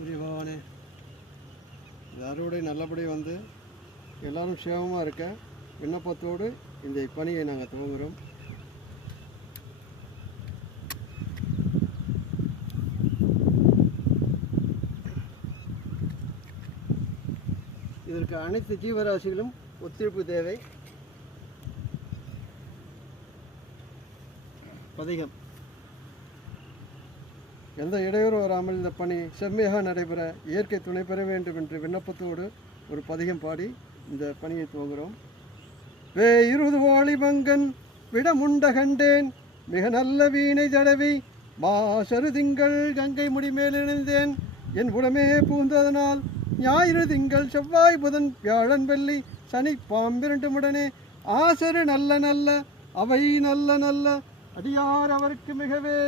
சூரிய பகவானே, இந்த அறுவடை நல்லபடி வந்து எல்லோரும் சேமமாக இருக்க விண்ணப்பத்தோடு இந்த பணியை நாங்கள் துவங்குகிறோம். இதற்கு அனைத்து ஜீவராசிகளும் ஒத்துழைப்பு தேவை. பதிகம் எந்த இடையூறும் வராமல் இந்த பணி செம்மையாக நடைபெற இயற்கை துணை பெற வேண்டும் என்று விண்ணப்பத்தோடு ஒரு பதிகம் பாடி இந்த பணியை துவங்குகிறோம். வேயிருது வாலிபங்கன் விடமுண்ட கண்டேன் மிக நல்ல வீணை தடவி மாசரு திங்கள் கங்கை முடிமேல் இணைந்தேன் என் உடமே பூந்ததனால் ஞாயிறு திங்கள் செவ்வாய் புதன் வியாழன் வெள்ளி சனி பாம்பிரண்டுமுடனே ஆசரு நல்ல நல்ல அவை நல்ல நல்ல அடியார் அவருக்கு மிகவே